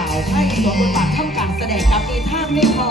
าวให้สวมบทบาททำการแสดงกับอีท่าไม่พอ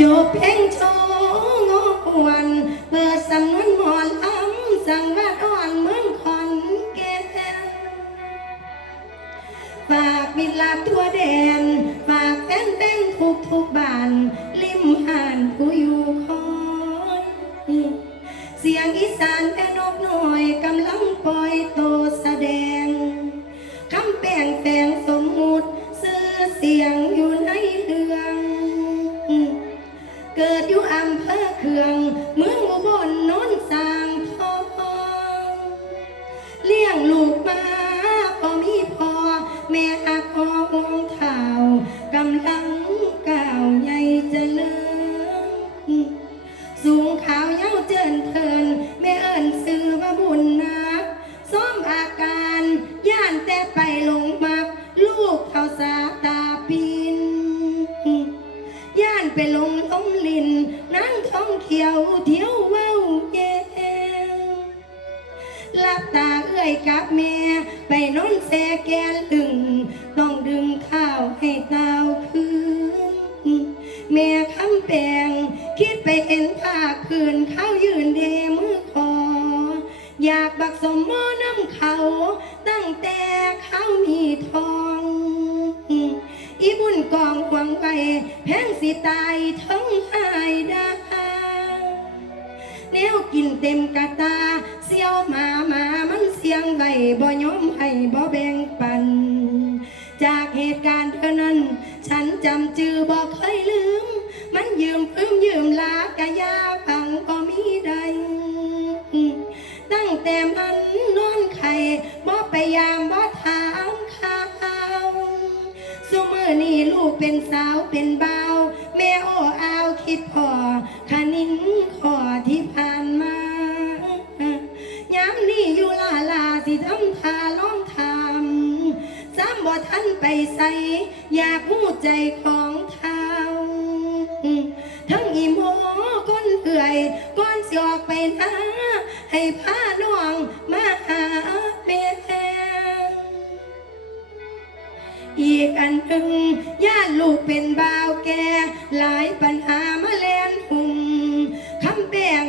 จบเพลงโชว์งอวันเปิดสำนวนหมอนอ้ำสั่งวาดอ่อนเมืองขอนแก่นฝากบินลาบทั่วแดน ฝากแฟนแฟนทุกทุกบ้าน ริมหานผู้อยู่คอย เสียงอีสาน สาตาปีนย่านไปลงล้มลินนั่งท่องเที่ยวเที่ยวเว้าแย่หลับตาเอื้อยกับแม่ ไปนอนแสแกนลึงต้องดึงข้าวให้เต้าคืน แม่คำแปงคิดไปเห็นผ้าคืนเขายืนเดมือคอ อยากบักสมมอน้ำเขา ตั้งแต่เขามีทอง กองหวังไว้แพงสิตายทั้งหายดาแนวกินเต็มกะตา เสียวหมาหมามันเสียงไว้บ่ยอมให้บ่แบ่งปัน จากเหตุการณ์เท่านั้น ฉันจำจือบ่เคยลืม มันยืมพึ่มยืมลากะยาฟังก็มีใดตั้งแต่มันนอนไข่บ่ไปยามบ่ถาม เป็นสาวเป็นเบาแม่โอ้อาวคิดพอคนิงขอที่ผ่านมาย้ำนี่อยู่ลาลาสิทำทาล้องทำซ้ำบ่ทันไปใส่อยากหูใจของเท้าทั้งอีโมก้นเอื่อยก้อนสอกไปนะให้ผ้า กันอึงญาติลูกเป็นบ่าวแก่ หลายปัญหามาแลนหุ่มคำแบ่ง